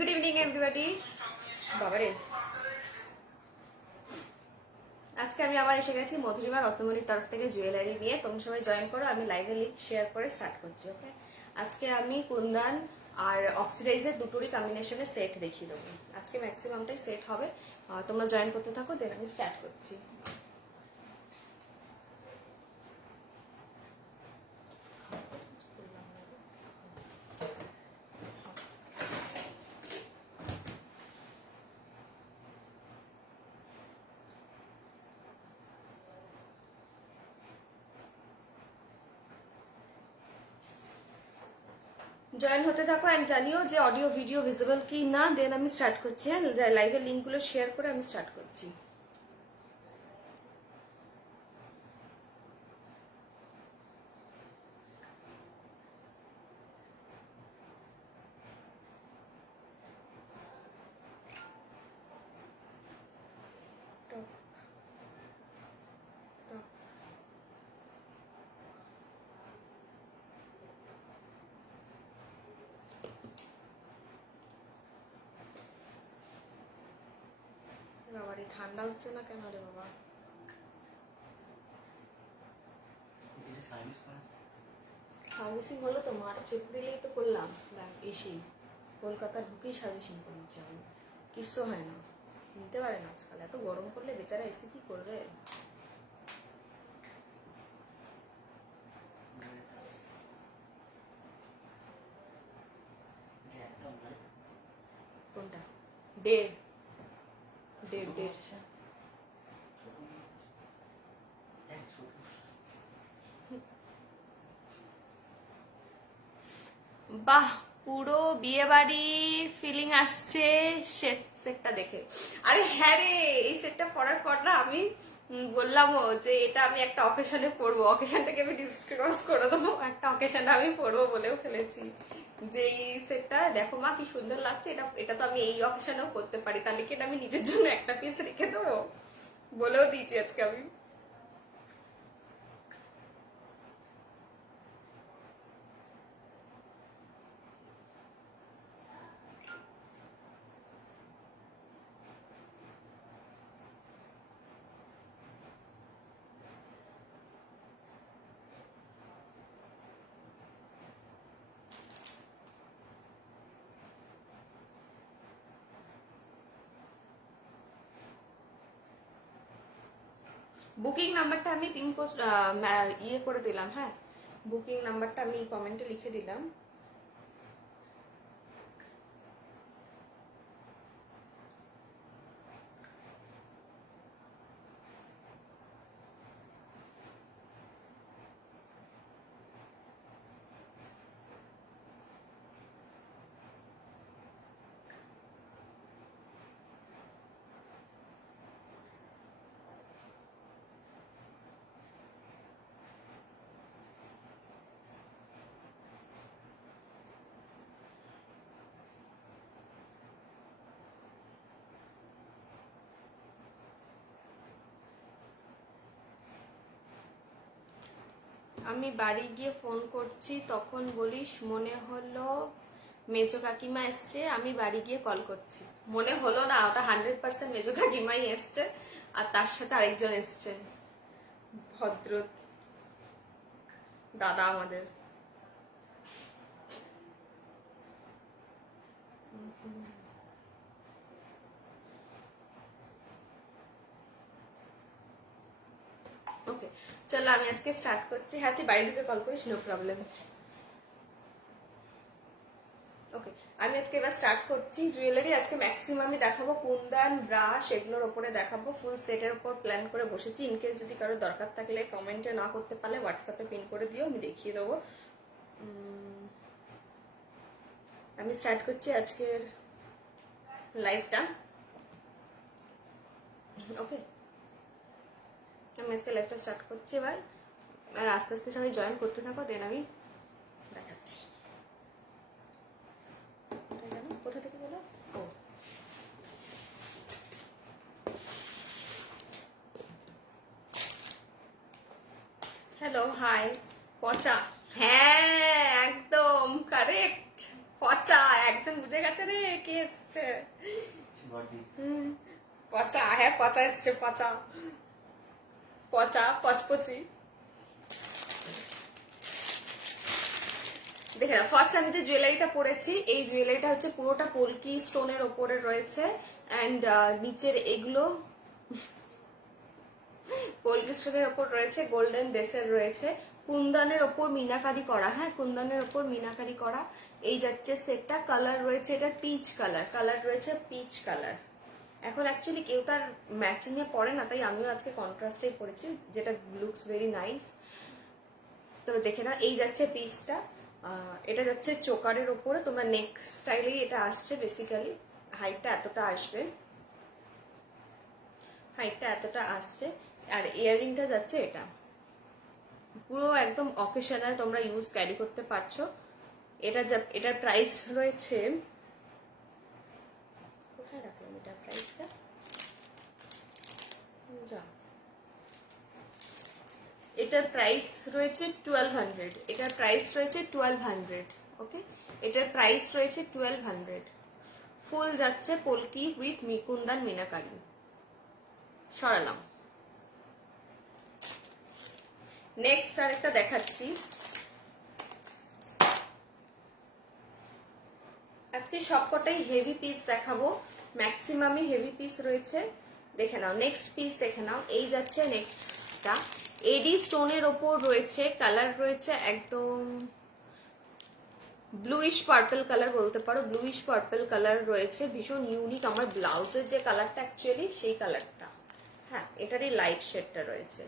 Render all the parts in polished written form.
Good evening everybody. বাবারে, আজকে আমি আবার এসে গেছি মধুরিমা রত্নমণির তরফ থেকে জুয়েলারি নিয়ে। তোমরা সবাই জয়েন করো, আমি লাইভে লিঙ্ক শেয়ার করে স্টার্ট করছি। ওকে, আজকে আমি কুন্দান আর অক্সিডাইজের দুটোরই কম্বিনেশনে সেট দেখিয়ে দেবো। আজকে ম্যাক্সিমামটাই সেট হবে। তোমরা জয়েন করতে থাকো, দেন আমি স্টার্ট করছি। জয়েন হতে থাকো অ্যান্ড জানিও যে অডিও ভিডিও ভিজিবল কি না, দেন আমি স্টার্ট করছি। হ্যাঁ, লাইভের লিঙ্কগুলো শেয়ার করে আমি স্টার্ট করছি। বাবারে, ঠান্ডা হচ্ছে না কেন রে বাবা? সার্ভিসিং হলো তো, মার্চ এপ্রিলেই তো করলাম। এসেই কলকাতা ঢুকেই সার্ভিসিং করেছি আমি। কিচ্ছু হয় না, নিতে পারে না আজকাল। এত গরম পড়লে বেচারা এসি কি করবে? কোনটা? দেড় দেড় দেড় বাহ, পুরো বিয়ে বাড়ি ফিলিং আসছে সেটটা দেখে। আরে হ্যাঁ রে, এই সেটটা পরার পর না আমি বললামও যে এটা আমি একটা অকেশনে পরবো। অকেশনটাকে আমি ডিসক্লোজ করে দেবো, একটা অকেশনে আমি পরবো বলেও ফেলেছি। যে এই সেটটা দেখো মা কি সুন্দর লাগছে, এটা এটা তো আমি এই অকেশনেও করতে পারি। তাহলে কি আমি নিজের জন্য একটা পিস রেখে দেবো, বলেও দিয়েছি আজকে আমি। বুকিং নাম্বারটা আমি পিন পোস্ট ইয়ে করে দিলাম। হ্যাঁ, বুকিং নাম্বারটা আমি কমেন্টে লিখে দিলাম। আমি বাড়ি গিয়ে ফোন করছি, তখন বলিস মনে হলো মেজো কাকিমা এসছে। আমি বাড়ি গিয়ে কল করছি। মনে হলো না, ওটা 100% মেজো কাকিমাই এসছে, আর তার সাথে আরেকজন এসছে, ভদ্র দাদা আমাদের। ওকে, চলো আমি আজকে স্টার্ট করছি। হ্যাঁ, তুই বাড়ি ঢুকে কল করিস, নো প্রবলেম। ওকে, আমি আজকে এবার স্টার্ট করছি। জুয়েলারি আজকে ম্যাক্সিমামই দেখাবো, কুন্দন ব্রাশ এগুলোর ওপরে দেখাবো। ফুল সেটের ওপর প্ল্যান করে বসেছি। ইনকেস যদি কারো দরকার থাকলে কমেন্টে না করতে পারলে হোয়াটসঅ্যাপে পিন করে দিও, আমি দেখিয়ে দেবো। আমি স্টার্ট করছি আজকের লাইভটা। ওকে, আমি আজকে লাইভটা স্টার্ট করছি এবার, আর আস্তে আস্তে সবাই জয়েন করতে থাকো, দেন আমি দেখাচ্ছি। কোথা থেকে বলো? ও, হ্যালো, হাই পচা। হ্যাঁ, একদম কারেক্ট। পচা, একজন বুঝে গেছে রে কে এসছে। পচা, হ্যাঁ পচা এসছে, পচা পচা পচপচি। দেখে না, ফার্স্ট আমি যে জুয়েলারিটা পরেছি, এই জুয়েলারিটা হচ্ছে পুরোটা পোলকি স্টোনের ওপরে রয়েছে, অ্যান্ড নিচের এগুলো পোলকি স্টোনের ওপর রয়েছে, গোল্ডেন বেসের রয়েছে, কুন্দনের ওপর মিনাকারি করা, হ্যাঁ কুন্দনের ওপর মিনাকারি করা। এই যাচ্ছে সেটটা, কালার রয়েছে এটা পিচ কালার, কালার রয়েছে পিচ কালার। এখন অ্যাকচুয়ালি কেউ তার ম্যাচিং এ পরে না, তাই আমিও আজকে কন্ট্রাস্টেই পরেছি, যেটা লুকস ভেরি নাইস। তো দেখে না, এই যাচ্ছে পিসটা, এটা যাচ্ছে চোকারের ওপরে, তোমরা নেক স্টাইলেই এটা আসছে বেসিক্যালি, হাইটটা এতটা আসবে, হাইটটা এতটা আসছে। আর ইয়াররিংটা যাচ্ছে এটা, পুরো একদম অকেশনাল তোমরা ইউজ ক্যারি করতে পারছো। এটার প্রাইস রয়েছে, কোথায় রাখলাম এটার প্রাইসটা, যা, এটার প্রাইস রয়েছে 1200, এটার প্রাইস রয়েছে 1200, ওকে, এটার প্রাইস রয়েছে 1200। ফুল যাচ্ছে পোলকি উইথ মিকুন্দান মিনাকারি। সরালাম। নেক্সট আরেকটা দেখাচ্ছি, আজকে সবকটাই হেভি পিস দেখাবো, ম্যাক্সিমামই হেভি পিস রয়েছে। দেখে নাও নেক্সট পিস, দেখে নাও, এই যাচ্ছে নেক্সটটা, এডি স্টোনের ওপর রয়েছে, কালার রয়েছে একদম ব্লুইশ পার্পল কালার বলতে পারো, ব্লুইশ পার্পল কালার রয়েছে, ভীষণ ইউনিক। আমার ব্লাউজের যে কালারটা অ্যাকচুয়ালি সেই কালারটা, হ্যাঁ এটারই লাইট শেডটা রয়েছে।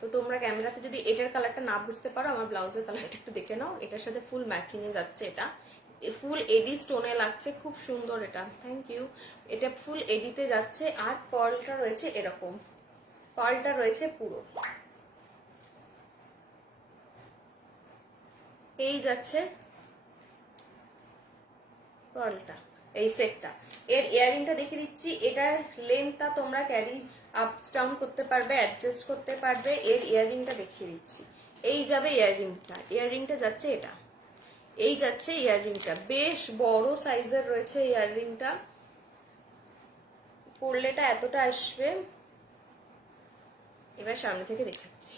তো তোমরা ক্যামেরাতে যদি এটার কালারটা না বুঝতে পারো, আমার ব্লাউজের কালারটা একটু দেখে নাও, এটার সাথে ফুল ম্যাচিং এ যাচ্ছে, এটা ফুল এডি স্টোনে লাগছে, খুব সুন্দর এটা, থ্যাংক ইউ। এটা ফুল এডিতে যাচ্ছে, আর পার্লটা রয়েছে এরকম, পার্লটা রয়েছে পুরো, এই যাচ্ছে পার্লটা, এই সেটটা। এর ইয়াররিংটা দেখে দিচ্ছি, এটার লেন্থটা তোমরা ক্যারি আপ ডাউন করতে পারবে, অ্যাডজাস্ট করতে পারবে। এর ইয়াররিংটা দেখিয়ে দিচ্ছি, এই যাবে ইয়াররিংটা, ইয়াররিংটা যাচ্ছে এটা, এই যাচ্ছে ইয়াররিংটা, বেশ বড় সাইজের রয়েছে ইয়াররিংটা, পরলেটা এতটা আসবে। এবার সামনে থেকে দেখাচ্ছি,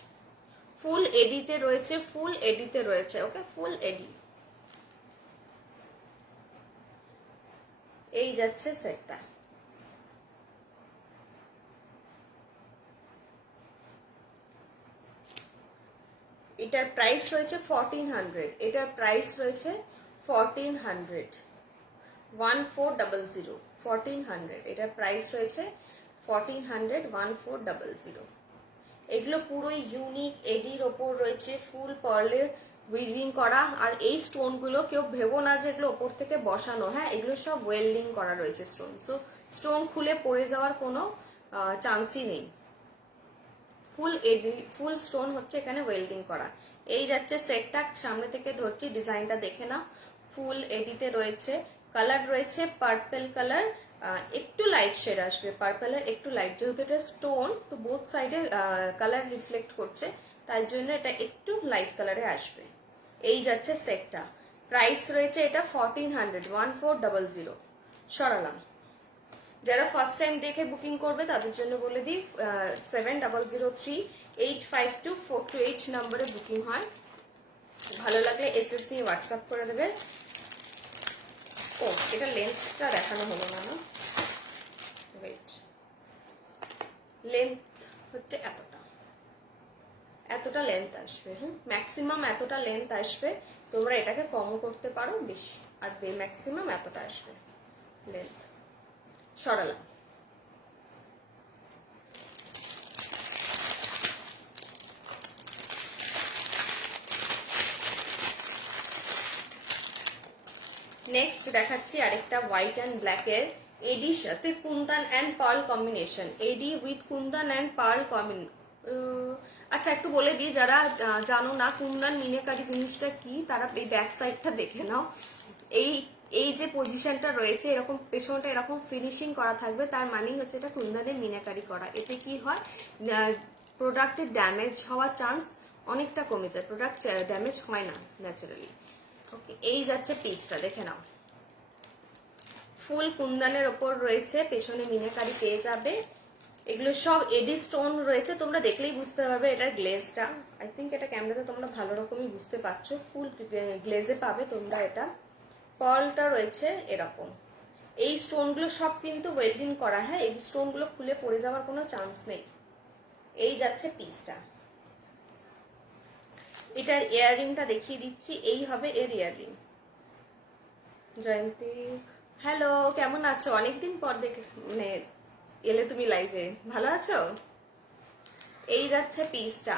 ফুল এডিতে রয়েছে, ফুল এডিতে রয়েছে, ওকে ফুল এডি। এই যাচ্ছে সেটটা, এটার প্রাইস রয়েছে 1400, এটার প্রাইস রয়েছে 1400, 1400, 1400, এটার প্রাইস রয়েছে 1400, 1400। এগুলো পুরোই ইউনিক, এডির ওপর রয়েছে ফুল পার্লের উইভিং করা, আর এই স্টোন গুলো কেউ ভেবো না যে এগুলো ওপর থেকে বসানো, হ্যাঁ এগুলো সব ওয়েল্ডিং করা রয়েছে স্টোন, সো স্টোন খুলে পড়ে যাওয়ার কোনো চান্সই নেই। ফুল এডি, ফুল স্টোন হচ্ছে এখানে ওয়েল্ডিং করা। এই যাচ্ছে সেটটা, সামনে থেকে ধরছি, ডিজাইনটা দেখে না, ফুল এডিতে রয়েছে, কালার রয়েছে পার্পল কালার, একটু লাইট শেড আসবে, পার্পলের একটু লাইট, যেহেতু এটা স্টোন তো বোথ সাইডে কালার রিফ্লেক্ট করছে, তাই জন্য এটা একটু লাইট কালারে আসবে। এই যাচ্ছে সেটটা, প্রাইস রয়েছে এটা 1400, 1400। সরালাম। যারা ফার্স্ট টাইম দেখে বুকিং করবে তাদের জন্য বলে দিই, 7003852428 নম্বরে বুকিং হয়, ভালো লাগলে এসএস দিয়ে হোয়াটসঅ্যাপ করে দেবে। ও এটা লেন্থটা দেখানো হলো না, না ওয়েট, লেন্থ হচ্ছে এতটা, এতটা লেন্থ আসবে, হ্যাঁ ম্যাক্সিমাম এতটা লেন্থ আসবে, তোমরা এটাকে কমও করতে পারো বেশি, আর ম্যাক্সিমাম এতটা আসবে লেন্থ। সরালাম। নেক্সট দেখাচ্ছি আরেকটা হোয়াইট অ্যান্ড ব্ল্যাক এর, এডির সাথে kundan and pearl combination, AD with kundan and pearl আচ্ছা একটু বলে দিই, যারা জানো না কুন্দন মিনাকারি জিনিসটা কি, তারা এই ব্যাক সাইডটা দেখে নাও। এই এই যে পজিশনটা রয়েছে, এরকম পেছনটা এরকম ফিনিশিং করা থাকবে, তার মানেই হচ্ছে এটা কুন্দনের মিনাকারি করা। এতে কি হয়, প্রোডাক্টের ড্যামেজ হওয়ার চান্স অনেকটা কমে যায়, প্রোডাক্ট ড্যামেজ হয় না ন্যাচারালি। ওকে, এই যাচ্ছে পিসটা, দেখে নাও। ফুল কুন্দনের ওপর রয়েছে, পেছনে মিনাকারি পেয়ে যাবে। এগুলো সব এডি স্টোন রয়েছে, তোমরা দেখলেই বুঝতে পারবে এটার গ্লেজটা। আই থিঙ্ক এটা ক্যামেরাতে তোমরা ভালো রকমই বুঝতে পারছো, ফুল গ্লেজে পাবে তোমরা এটা। পার্লটা রয়েছে এরকম। এই স্টোনগুলো সব কিন্তু ওয়েল্ডিং করা, হ্যাঁ, এই স্টোনগুলো খুলে পড়ে যাওয়ার কোনো চান্স নেই। এই যাচ্ছে পিসটা। এটার ইয়াররিংটা দেখিয়ে দিচ্ছি, এই হবে এর ইয়াররিং। জয়ন্তী, হ্যালো, কেমন আছো? অনেকদিন পর দেখে মানে এলে তুমি লাইভে, ভালো আছো? এই যাচ্ছে পিসটা।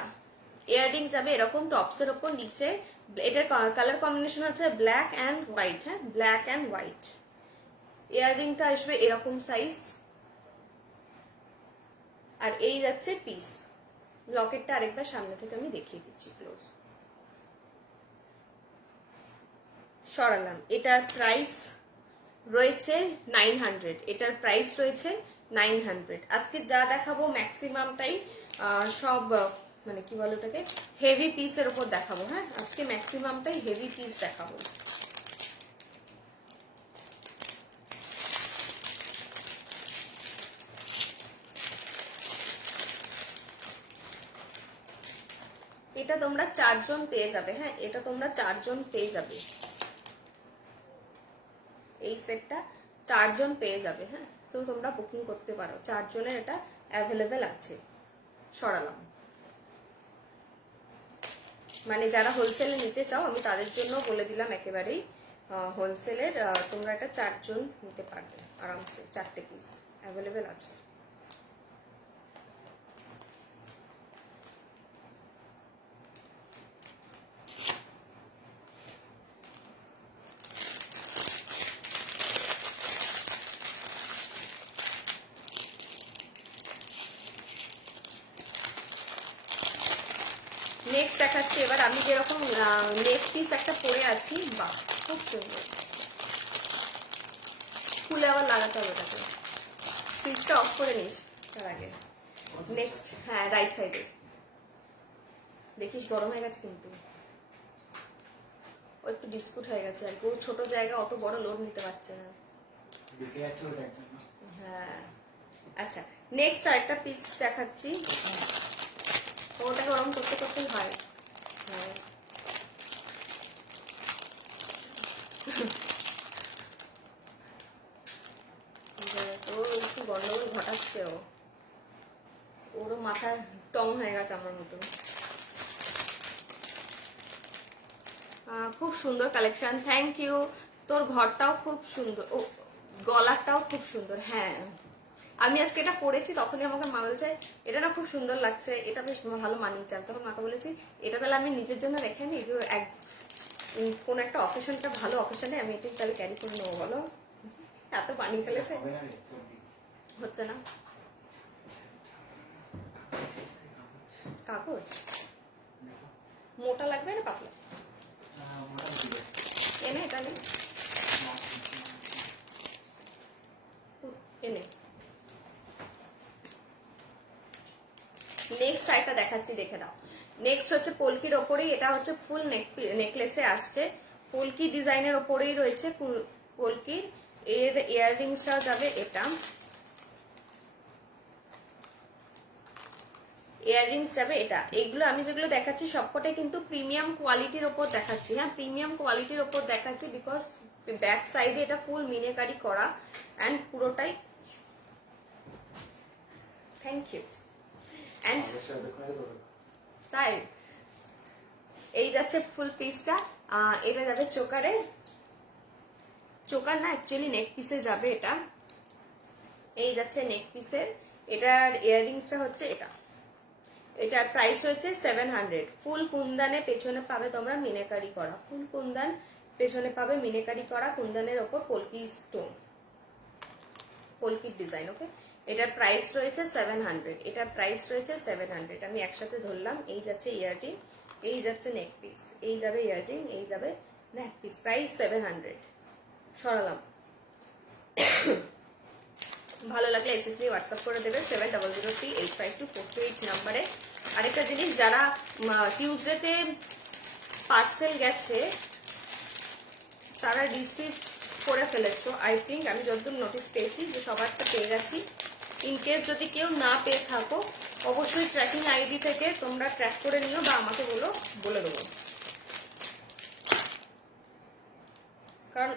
ইয়াররিং যাবে এরকম টপসের ওপর, নিচে এটার কালার কম্বিনেশন হচ্ছে ব্ল্যাক অ্যান্ড হোয়াইট, হ্যাঁ, ব্ল্যাক অ্যান্ড হোয়াইট। ইয়াররিংটা আসবে এরকম সাইজ। আর এই যাচ্ছে পিস। লকেটটা আরেকবার সামনে থেকে আমি দেখিয়ে দিচ্ছি ক্লোজ। সরালাম। এটার প্রাইস রয়েছে 900, এটার প্রাইস রয়েছে 900। আজকে যা দেখাবো ম্যাক্সিমামটাই সব মানে কি বলে ওটাকে, হেভি পিসের উপর দেখাবো, হ্যাঁ, আজকে ম্যাক্সিমামটাই হেভি পিস দেখাবো। এটা তোমরা 4 জন পেয়ে যাবে, হ্যাঁ, এটা তোমরা 4 জন পেয়ে যাবে। এই সেটটা 4 জন পেয়ে যাবে, হ্যাঁ, তো তোমরা বুকিং করতে পারো। 4 জনের এটা অ্যাভেলেবেল আছে। সরালাম। মানে যারা হোলসেলে নিতে চাও আমি তাদের জন্য বলে দিলাম একেবারেই, হোলসেলের তোমরা এটা 4 জন নিতে পারবে আরামসে। 4টে পিস অ্যাভেলেবেল আছে। নেক্সট দেখাচ্ছি এবার আমি যেরকম নেক পিস একটা পরে আছি, বাহ খুব সুন্দর। খুলে আবার লাগাতে হবে ওটাকে, সুইচটা অফ করে নিস তার আগে। নেক্সট, হ্যাঁ, রাইট সাইডে দেখিস গরম হয়ে গেছে কিন্তু, ও একটু ডিসপুট হয়ে গেছে আর কি, ও ছোট জায়গা অত বড় লোড নিতে পারছে না। হ্যাঁ, আচ্ছা, নেক্সট আরেকটা পিস দেখাচ্ছি। ওটা গরম করতে করতেই হয়। হ্যাঁ, ও একটু গন্ডগোল ঘটাচ্ছে, ওরও মাথায় টং হয়ে গেছে আমার মতো। খুব সুন্দর কালেকশন, থ্যাংক ইউ। তোর ঘরটাও খুব সুন্দর, ও গলাটাও খুব সুন্দর। হ্যাঁ, আমি আজকে এটা পরেছি, তখনই আমাকে মা বলছে এটা না খুব সুন্দর লাগছে, এটা বেশ ভালো মানিয়েছে। আমি তখন মাকে বলেছি এটা তাহলে আমি নিজের জন্য রেখে নিই, যে কোন একটা অকেশনটা, ভালো অকেশনে আমি এটাই তাহলে ক্যারি করে নেবো। বলো, এত বানিয়ে ফেলেছে, হচ্ছে না। কাগজ মোটা লাগবে না পাতলা? এনে এটা নেই, এনে। নেক্সট আইটা দেখাচ্ছি, দেখে নাও। নেক্সট হচ্ছে পলকির ওপরেই, এটা হচ্ছে ফুল নেকলেসে আসছে, পলকি ডিজাইনের ওপরেই রয়েছে পলকির। এর ইয়াররিংসটাও যাবে এটা, ইয়াররিংস যাবে এটা। এইগুলো আমি যেগুলো দেখাচ্ছি সবকটাই কিন্তু প্রিমিয়াম কোয়ালিটির ওপর দেখাচ্ছি, হ্যাঁ, প্রিমিয়াম কোয়ালিটির ওপর দেখাচ্ছি, বিকজ ব্যাক সাইডে এটা ফুল মিনাকারি করা অ্যান্ড পুরোটাই। Thank you. অ্যান্ড তাই এই যাচ্ছে ফুল পিসটা, এটা যাবে চোকারে, চোকার না অ্যাকচুয়ালি নেক পিসে যাবে এটা। এই যাচ্ছে নেক পিসের, এটার ইয়াররিংসটা হচ্ছে এটা। এটার প্রাইস হচ্ছে 700। ফুল কুন্দানে পেছনে পাবে তোমরা মিনাকারি করা, ফুল কুন্দান পেছনে পাবে মিনাকারি করা, কুন্দানের ওপর পলকি স্টোন, পলকির ডিজাইন। ওকে, এটার প্রাইস রয়েছে 700, এটার প্রাইস রয়েছে 700। আমি একসাথে ধরলাম। এই যাচ্ছে ইয়াররিং, এই যাচ্ছে নেক পিস, এই যাবে ইয়াররিং, এই যাবে নেক পিস, প্রাইস 700। সরালাম। ভালো লাগলে এসএসডি হোয়াটসঅ্যাপ করে দেবে 7003852428 নাম্বারে। আরেকটা জিনিস, যারা টিউসডেতে পার্সেল গেছে তারা রিসিভ করে ফেলেছো আই থিঙ্ক, আমি যতদূর নোটিস পেয়েছি যে সবারটা পেয়ে গেছি। ইনকেস যদি কেউ না পেয়ে থাকো অবশ্যই ট্র্যাকিং আইডি থেকে তোমরা ট্র্যাক করে নিও বা আমাকে বলে দেবো, কারণ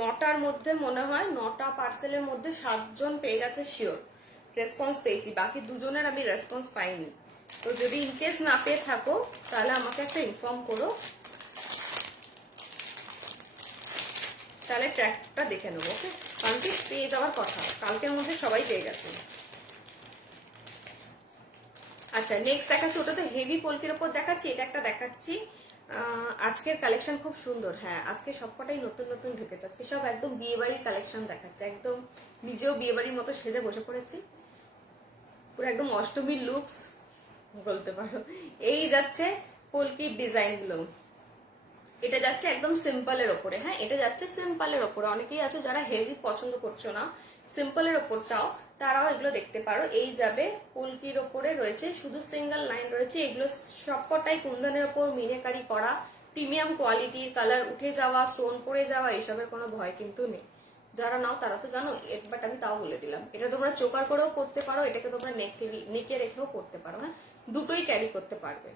9টার মধ্যে মনে হয় 9টা পার্সেলের মধ্যে 7 জন পেয়ে গেছে শিওর, রেসপন্স পেয়েছি, বাকি 2 জনের আমি রেসপন্স পাইনি। তো যদি ইনকেস না পেয়ে থাকো তাহলে আমাকে একটা ইনফর্ম করো, তাহলে ট্র্যাকটা দেখে নেবো। ওকে, কালকে পেয়ে যাওয়ার কথা, কালকের মধ্যে সবাই পেয়ে গেছে। আচ্ছা নেক্সট দেখাচ্ছি, ওটা তো হেভি পলকির ওপর দেখাচ্ছি, এটা একটা দেখাচ্ছি। আজকের কালেকশন খুব সুন্দর, হ্যাঁ আজকে সবকটাই নতুন নতুন ঢুকেছে, আজকে সব একদম বিয়ে বাড়ির কালেকশন দেখাচ্ছে, একদম নিজেও বিয়ে বাড়ির মতো সেজে বসে পড়েছি, পুরো একদম অষ্টমীর লুকস বলতে পারো। এই যাচ্ছে পলকির ডিজাইন গুলো, এটা যাচ্ছে একদম সিম্পলের ওপরে, হ্যাঁ এটা যাচ্ছে সিম্পলের ওপরে। অনেকেই আছে যারা হেভি পছন্দ করছো না, সিম্পলের ওপর চাও, তারাও এগুলো দেখতে পারো। এই যাবে পলকির ওপরে রয়েছে শুধু সিঙ্গেল লাইন রয়েছে, এগুলো সবকটাই কুন্দনের ওপর মিনেকারি করা, প্রিমিয়াম কোয়ালিটি, কালার উঠে যাওয়া, স্টোন পড়ে যাওয়া এসবের কোনো ভয় কিন্তু নেই। যারা নাও তারা তো জানো, বাট আমি তাও বলে দিলাম, এটা তোমরা চোকার করেও করতে পারো, এটাকে তোমরা নেকে রেখেও করতে পারো, হ্যাঁ দুটোই ক্যারি করতে পারবে।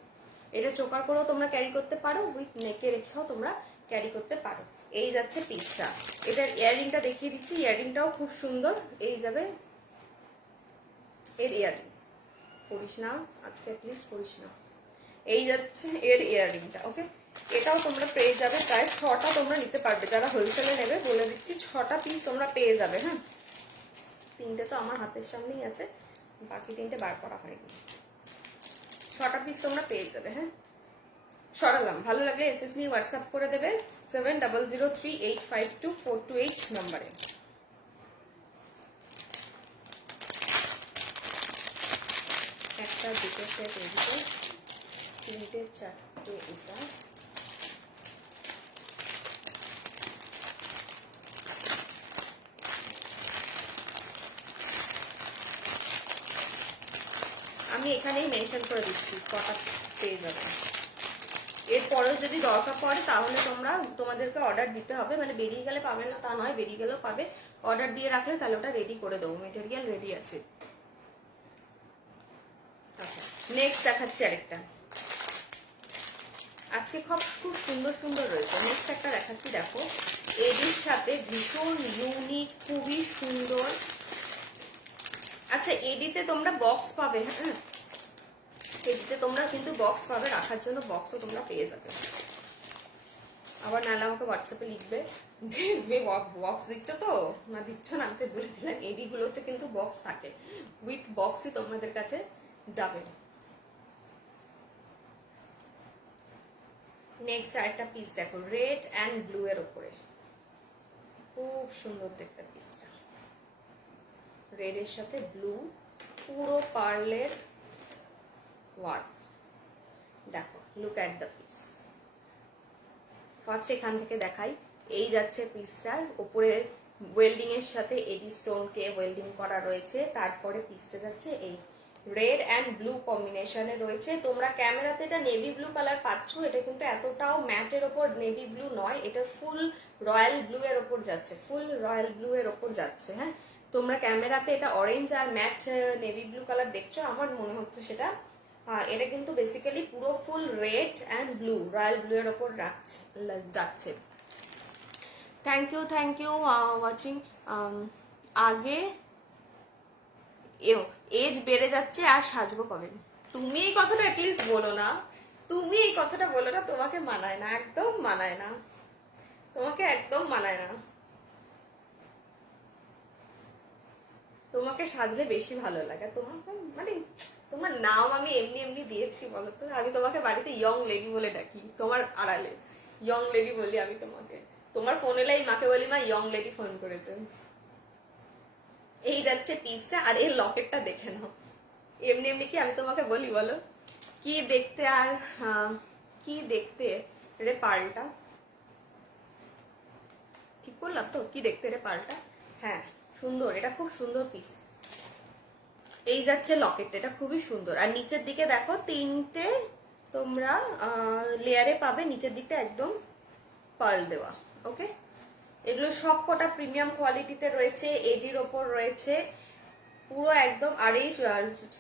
এটা চোকার করেও তোমরা ক্যারি করতে পারো, উইথ নেকে রেখেও তোমরা ক্যারি করতে পারো। এই যাচ্ছে পিসটা, এটার ইয়াররিংটা দেখিয়ে দিচ্ছি, ইয়াররিংটাও খুব সুন্দর। এই যাবে এর ইয়াররিং, করিস না আজকে প্লিজ করিস না। এই যাচ্ছে এর ইয়াররিংটা, ওকে এটাও তোমরা পেয়ে যাবে, প্রায় 6টা তোমরা নিতে পারবে, যারা হোলসেলে নেবে বলে দিচ্ছি 6টা পিস তোমরা পেয়ে যাবে। হ্যাঁ 3টে তো আমার হাতের সামনেই আছে, বাকি 3টে বার করা হয়নি, 6টা পিস তোমরা পেয়ে যাবে। হ্যাঁ সরালাম, ভালো লাগলে এসএস নিয়ে হোয়াটসঅ্যাপ করে দেবে 7003852428 নম্বরে। একটা দুটো সেট এদিকে, 3টে 4টে এটা, আমি এখানেই মেনশন করে দিচ্ছি কটা পেয়ে যাবে। এরপরেও যদি দরকার পড়ে তাহলে তোমাদেরকে অর্ডার দিতে হবে, মানে বেরিয়ে গেলে পাবে না তা নয়, বেরিয়ে গেলেও পাবে, অর্ডার দিয়ে রাখলে তাহলে ওটা রেডি করে দেবো, মেটেরিয়াল রেডি আছে। আচ্ছা নেক্সট দেখাচ্ছি আরেকটা, আজকে খুব সুন্দর সুন্দর রয়েছে। নেক্সট একটা দেখাচ্ছি, দেখো এডির সাথে ভীষণ ইউনিক, খুবই সুন্দর। আচ্ছা এডিতে তোমরা বক্স পাবে, হ্যাঁ এডিতে তোমরা কিন্তু বক্স পাবে, রাখার জন্য বক্সও তোমরা পেয়ে যাবে। আবার নাহলে আমাকে হোয়াটসঅ্যাপে লিখবে যে বক্স দিচ্ছ তো না দিচ্ছ না, আমি বলে দিলাম এডি গুলোতে কিন্তু বক্স থাকে, উইথ বক্সই তোমাদের কাছে যাবে। নেক্সট আরেকটা পিস দেখো, রেড অ্যান্ড ব্লু এর উপরে, খুব সুন্দর দেখতে পিসটা, রেড এর সাথে ব্লু, পুরো পার্লের ওয়ার্ক। দেখো look at the piece, first এখান থেকে দেখাই। এই যাচ্ছে পিসটার উপরে ওয়েল্ডিং এর সাথে এডি স্টোন কে ওয়েল্ডিং করা রয়েছে, তারপরে পিসটা যাচ্ছে এই রেড অ্যান্ড ব্লু কম্বিনেশনে রয়েছে। তোমরা ক্যামেরাতে এটা নেভি ব্লু কালার পাচ্ছ, এটা কিন্তু এতটাও ম্যাটের ওপর নেভি ব্লু নয়, এটা ফুল রয়্যাল ব্লু এর ওপর যাচ্ছে, ফুল রয়্যাল ব্লু এর ওপর যাচ্ছে। হ্যাঁ তোমরা ক্যামেরাতে এটা অরেঞ্জ আর ম্যাট নেভি ব্লু কালার দেখছো, আমার মনে হচ্ছে সেটা, এটা কিন্তু বেসিক্যালি পুরো full red and blue, royal blue এর ওপর যাচ্ছে। Thank you watching. আগে এজ বেড়ে যাচ্ছে আর সাজবো কবে? তুমি এই কথাটা অ্যাটলিস্ট বলো না, তুমি এই কথাটা বলো না, তোমাকে মানায় না, একদম মানায় না, তোমাকে একদম মানায় না, তোমাকে সাজলে বেশি ভালো লাগে। তোমাকে মানে তোমার নাম আমি এমনি এমনি দিয়েছি বলো তো, আমি তোমাকে বাড়িতে ইয়ং লেডি বলে ডাকি, তোমার আড়ালে ইয়ং লেডি বলি আমি তোমাকে, তোমার ফোন এলেই মাকে বলি মা ইয়ং লেডি ফোন করেছে। এই যাচ্ছে পিসটা, আর এর লকেটটা দেখে নাও, এমনি এমনি কি আমি তোমাকে বলি বলো? কি দেখতে, আর কি দেখতে রে পার্লটা, ঠিক করলাম তো? কি দেখতে রে পার্লটা, হ্যাঁ সুন্দর, এটা খুব সুন্দর পিস। এই যাচ্ছে লকেটটা, এটা খুবই সুন্দর। আর নিচের দিকে দেখো 3টে তোমরা লেয়ারে পাবে, নিচের দিকটা একদম পার্ল দেওয়া, ওকে এগুলো সব কটা প্রিমিয়াম কোয়ালিটিতে রয়েছে, এডির ওপর রয়েছে পুরো একদম। আর এই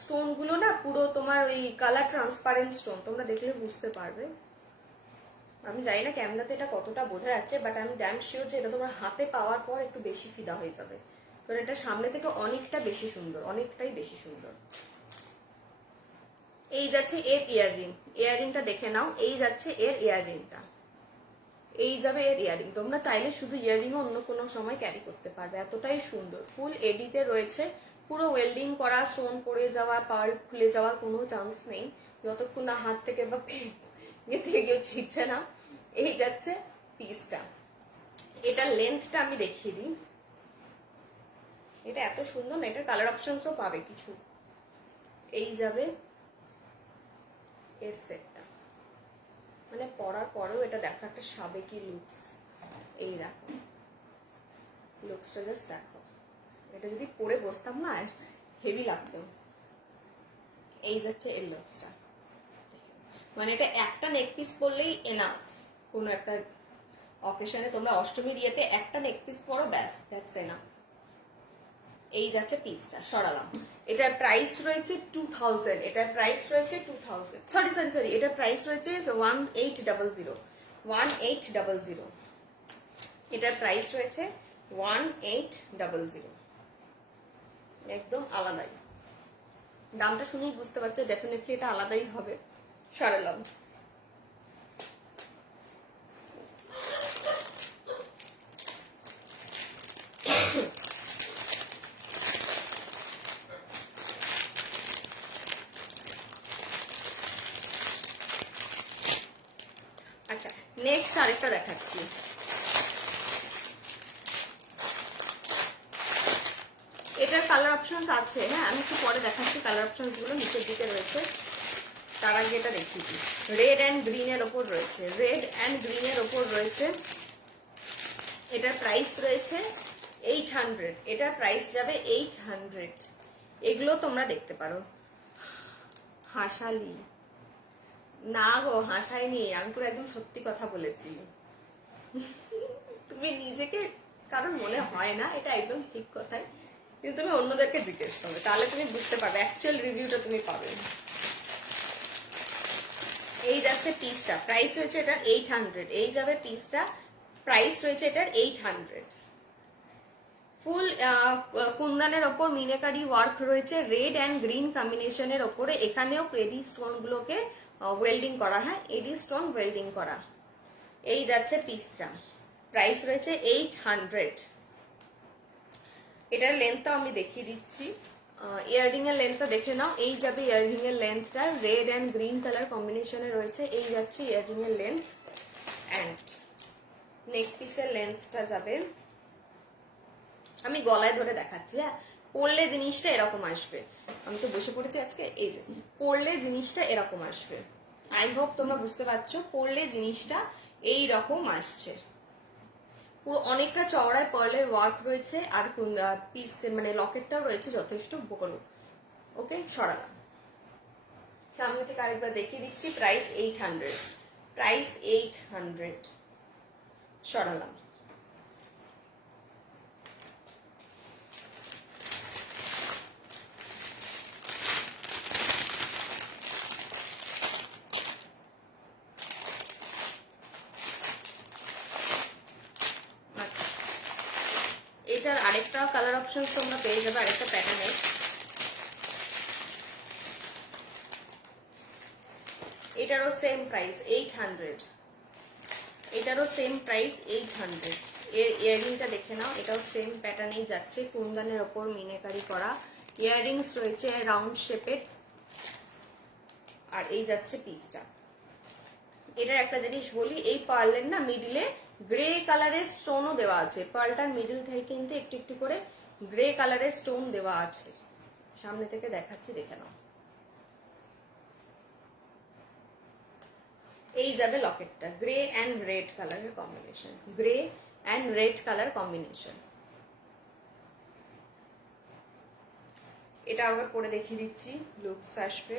স্টোন গুলো না পুরো তোমার ওই কালার ট্রান্সপারেন্ট স্টোন, তোমরা দেখলে বুঝতে পারবে। আমি জানি না ক্যামেরাতে এটা কতটা বোঝা যাচ্ছে, বাট আমি ড্যাম শিওর যে এটা তোমার হাতে পাওয়ার পর একটু বেশি ফিদা হয়ে যাবে, কারণ এটা সামনে থেকে অনেকটা বেশি সুন্দর, অনেকটাই বেশি সুন্দর। এই যাচ্ছে এর ইয়াররিং, ইয়াররিংটা দেখে নাও। এই যাচ্ছে এর ইয়াররিংটা, এই যাবে এর ইয়াররিং। তোমরা চাইলে শুধু ইয়াররিংও অন্য কোনো সময় ক্যারি করতে পারবে, এতটাই সুন্দর। ফুল এডিতে রয়েছে, পুরো ওয়েল্ডিং করা, স্টোন পড়ে যাওয়া, পার্ল খুলে যাওয়ার কোনো চান্স নেই যতক্ষণ না হাত থেকে বা ইয়ে থেকে কেউ ছিটছে না। এই যাচ্ছে পিসটা। এটার লেন্থটা আমি দেখিয়ে দিই, এটা এত সুন্দর না, এটার কালার অপশনসও পাবে কিছু। এই যাবে এর সেটটা, মানে পরার পরেও এটা দেখো একটা সাবেকি লুকস। এই দেখো লুকসটা জাস্ট দেখো, এটা যদি পরে বসতাম না হেভি লাগতো। এই যাচ্ছে এর লুকসটা, মানে এটা একটা নেক পিস পরলেই এনাফ। কোনো একটা অকেশনে তোমরা অষ্টমীর ইয়েতে একটা নেক পিস পরো, ব্যাস দ্যাটস এনাফ। এই যাচ্ছে পিসটা, সরালাম। এটার প্রাইস রয়েছে 2000, এটার প্রাইস রয়েছে 2000, সরি এটার প্রাইস রয়েছে 1800, 1800। এটার প্রাইস রয়েছে 1800, একদম আলাদাই। দামটা শুনেই বুঝতে পারছো ডেফিনেটলি এটা আলাদাই হবে। সরালাম। আচ্ছা, নেক্সট আরেকটা দেখাচ্ছি। এটার কালার অপশনস আছে, হ্যাঁ আমি একটু পরে দেখাচ্ছি কালার অপশনস গুলো, নিচের দিকে রয়েছে। তার আগে এটা দেখিয়ে দিই। রেড অ্যান্ড গ্রিন এর ওপর রয়েছে, রেড অ্যান্ড গ্রিন এর ওপর রয়েছে। এটার প্রাইস রয়েছে 800, এটার প্রাইস যাবে 800। এগুলো তোমরা দেখতে পারো। হাসালি না গো, হাসাইনি, আমি পুরো একদম সত্যি কথা বলেছি। তুমি নিজেকে কারণ মনে হয় না, এটা একদম ঠিক কথাই, কিন্তু তুমি অন্যদেরকে জিজ্ঞেস করবে, তাহলে তুমি বুঝতে পারবে, অ্যাকচুয়াল রিভিউটা তুমি পাবে। এই যাচ্ছে পিসটা, প্রাইস রয়েছে এটার 800। এই যাবে পিসটা, প্রাইস রয়েছে এটার 800। ফুল কুন্দনের ওপর মিনাকারি ওয়ার্ক রয়েছে, রেড অ্যান্ড গ্রিন কম্বিনেশনের ওপরে। এখানেও এডি স্টোন গুলোকে ওয়েল্ডিং করা, হ্যাঁ এডি স্টোন ওয়েল্ডিং করা। এই যাচ্ছে পিসটা, প্রাইস রয়েছে 800। এটার লেন্থটা আমি দেখিয়ে দিচ্ছি, ইয়াররিং এর লেন্থটা দেখে নাও। এই যাবে ইয়াররিং এর লেন্থটা, রেড অ্যান্ড গ্রিন কালার কম্বিনেশনে রয়েছে। এই যাচ্ছে ইয়াররিং এর লেন্থ, অ্যান্ড নেক পিসের লেন্থটা যাবে, আমি গলায় ধরে দেখাচ্ছি। হ্যাঁ, পরলে জিনিসটা এরকম আসবে। আমি তো বসে পড়েছি আজকে, এই যে পরলে জিনিসটা এরকম আসবে। আই হোপ তোমরা বুঝতে পারছো, পরলে জিনিসটা এই রকম আসছে। পুরো অনেকটা চওড়ায় পার্লের ওয়ার্ক রয়েছে, আর পিস মানে লকেটটাও রয়েছে যথেষ্ট বড়। ওকে, সরালাম। সামনে থেকে আরেকবার দেখিয়ে দিচ্ছি। Price 800, price 800। সরালাম। এটার আরেকটা কালার অপশন তোমরা পেয়ে যাবে, আরেকটা প্যাটার্নের। এটারও সেম প্রাইস 800, এটারও সেম প্রাইস 800। এর ইয়াররিংটা দেখে নাও, এটাও সেম প্যাটার্নেই যাচ্ছে, কুন্দনের ওপর মিনাকারি করা ইয়াররিংস রয়েছে রাউন্ড শেপের। আর এই যাচ্ছে পিসটা। এটার একটা জিনিস বলি, এই পার্লের না মিডিলে গ্রে কালারের স্টোনও দেওয়া আছে, পার্লটার মিডিল থেকে কিন্তু একটু একটু করে গ্রে কালারের স্টোন দেওয়া আছে। সামনে থেকে দেখাচ্ছি, দেখে নাও। এই যাবে লকেটটা, গ্রে অ্যান্ড রেড কালারের combination, grey and red colour combination. এটা আবার পরে দেখিয়ে দিচ্ছি, লুকস আসবে।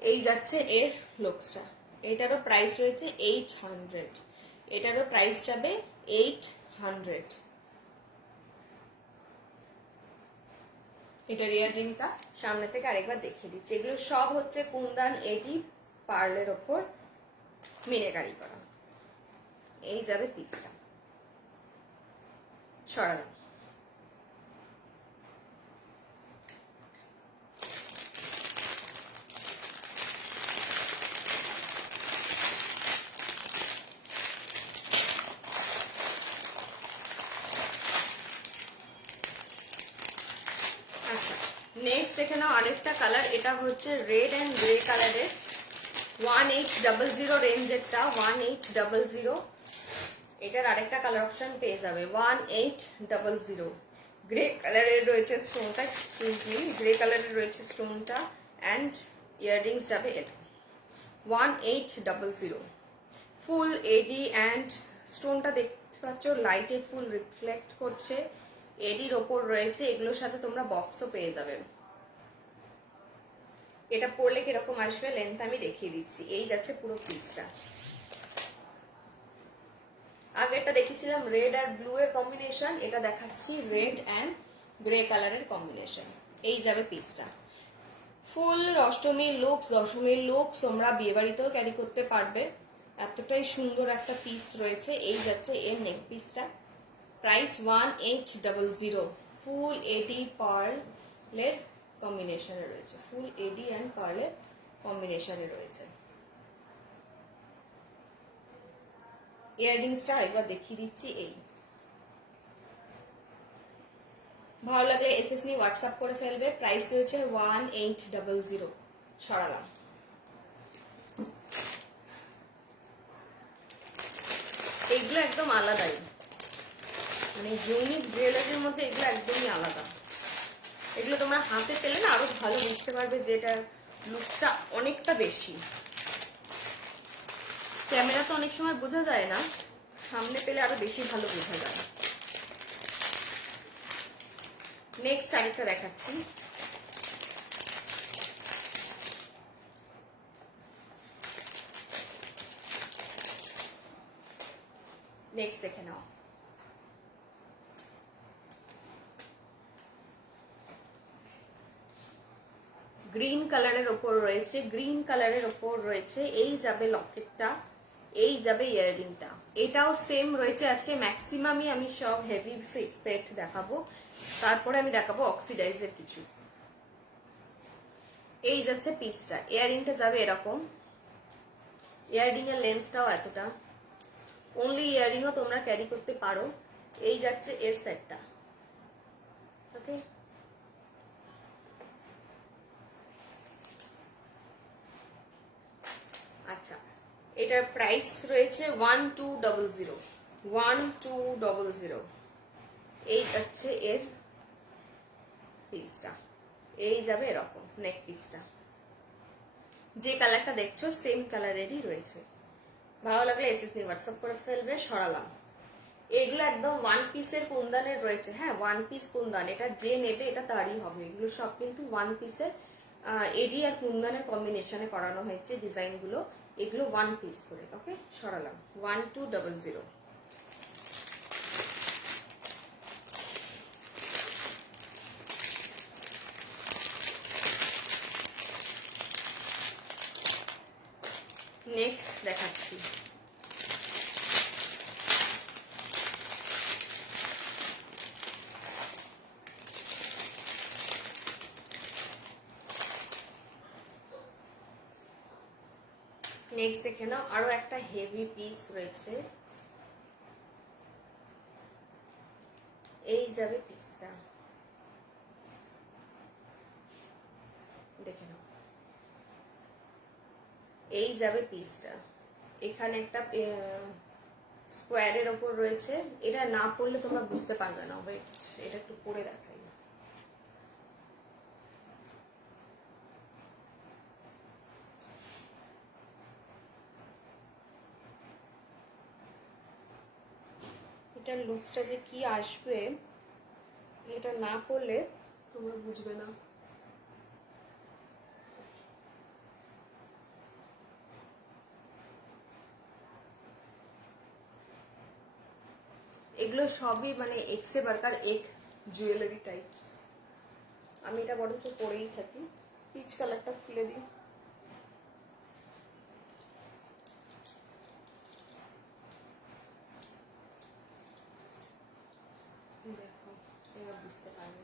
এই যাচ্ছে এর লুকসটা, এটারও প্রাইস রয়েছে 800, এটারও প্রাইস যাবে 800। এটার ইয়াররিংটা সামনে থেকে আরেকবার দেখিয়ে দিচ্ছি। এগুলো সব হচ্ছে কুন্দন এডি পার্লের ওপর মিনাকারি করা। এই যাবে পিসটা, সরালাম। আচ্ছা, নেক্সট দেখে নাও আরেকটা কালার। এটা হচ্ছে রেড অ্যান্ড গ্রে কালারের 1800 রেঞ্জেরটা, 1800। এটার আরেকটা কালার অপশন পেয়ে যাবে 1800। গ্রে কালারের রয়েছে স্টোনটা, এক্সকিউজ মি, গ্রে কালারের রয়েছে স্টোনটা অ্যান্ড ইয়াররিংস যাবে এটা 1800। ফুল এডি অ্যান্ড স্টোনটা দেখতে পাচ্ছ লাইটে ফুল রিফ্লেক্ট করছে, এডির ওপর রয়েছে। এগুলোর সাথে তোমরা বক্সও পেয়ে যাবে। এটা পরলে কিরকম আসবে লেন্থ আমি দেখিয়ে দিচ্ছি। এই যাচ্ছে পুরো পিসটা। আগেরটা দেখেছিলাম রেড আর ব্লু এর কম্বিনেশন, এটা দেখাচ্ছি রেড অ্যান্ড গ্রে কালারের কম্বিনেশন। এই যাবে পিসটা। ফুল অষ্টমীর লুকস, দশমীর লুকস তোমরা বিয়ে বাড়িতেও ক্যারি করতে পারবে, এতটাই সুন্দর একটা পিস রয়েছে। এই যাচ্ছে এর নেক পিসটা, প্রাইস 1800। ফুল এডি পার্লের কম্বিনেশনে রয়েছে, ফুল এডি অ্যান্ড পার্লের কম্বিনেশনে রয়েছে। ইয়াররিংসটা আরেকবার দেখিয়ে দিচ্ছি। এই ভালো লাগলে এসএস নিয়ে হোয়াটসঅ্যাপ করে ফেলবে। প্রাইস রয়েছে 1800। সরালাম। এগুলো একদম আলাদাই, মানে ইউনিক জুয়েলারির মধ্যে এগুলো একদমই আলাদা। এগুলো তোমরা হাতে পেলে না আরো ভালো বুঝতে পারবে যে এটার লুকটা অনেকটা বেশি। ক্যামেরা তো অনেক সময় বোঝা যায় না, সামনে পেলে আরো বেশি ভালো বোঝা যায়। নেক্সট শাড়িটা দেখাচ্ছি। নেক্সট দেখে নাও। গ্রিন কালারের ওপর রয়েছে, গ্রিন কালারের ওপর রয়েছে। এই যাবে লকেটটা, এই যাবে ইয়াররিংটা। এটাও সেম রয়েছে। আজকে ম্যাক্সিমামই আমি সব হেভি সেট দেখাবো, তারপরে আমি দেখাবো অক্সিডাইজের কিছু। এই যাচ্ছে পিসটা, ইয়াররিংটা যাবে এরকম। ইয়াররিং এর লেন্থটাও এতটা, অনলি ইয়াররিংও তোমরা ক্যারি করতে পারো। এই যাচ্ছে এর সেটটা, ওকে। আচ্ছা, এটার প্রাইস রয়েছে 1200, 1200। এই যাচ্ছে এর পিসটা, এই যাবে এরকম নেক পিসটা। যে কালারটা দেখছো সেম কালারেরই রয়েছে। ভালো লাগলে এসএস নিয়ে হোয়াটসঅ্যাপ করে ফেলবে। সরালাম। এগুলো একদম ওয়ান পিসের কুন্দনের রয়েছে, হ্যাঁ ওয়ান পিস কুন্দন। এটা যে নেবে এটা তারই হবে। এগুলো সব কিন্তু ওয়ান পিসের এডি আর কুন্দনের কম্বিনেশনে করানো হয়েছে ডিজাইনগুলো। এগুলো ওয়ান পিস করে, ওকে। সরালাম 1200। নেক্সট দেখাচ্ছি। নেক্সট দেখে নাও আরো একটা হেভি পিস রয়েছে। এই যাবে পিসটা, দেখে নাও। এই যাবে পিসটা। এখানে একটা স্কোয়ারের ওপর রয়েছে। এটা না পড়লে তোমরা বুঝতে পারবে না। ওয়েট, এটা একটু পরে দেখাই। এটার লুকসটা যে কি আসবে এটা না পড়লে তোমরা বুঝবে না। এগুলো সবই মানে এক্সে বার্কার এক জুয়েলারি টাইপস। আমি এটা বরঞ্চ পরেই থাকি। পিচ কালারটা খুলে দিই। দেখো এবার বুঝতে পারবে।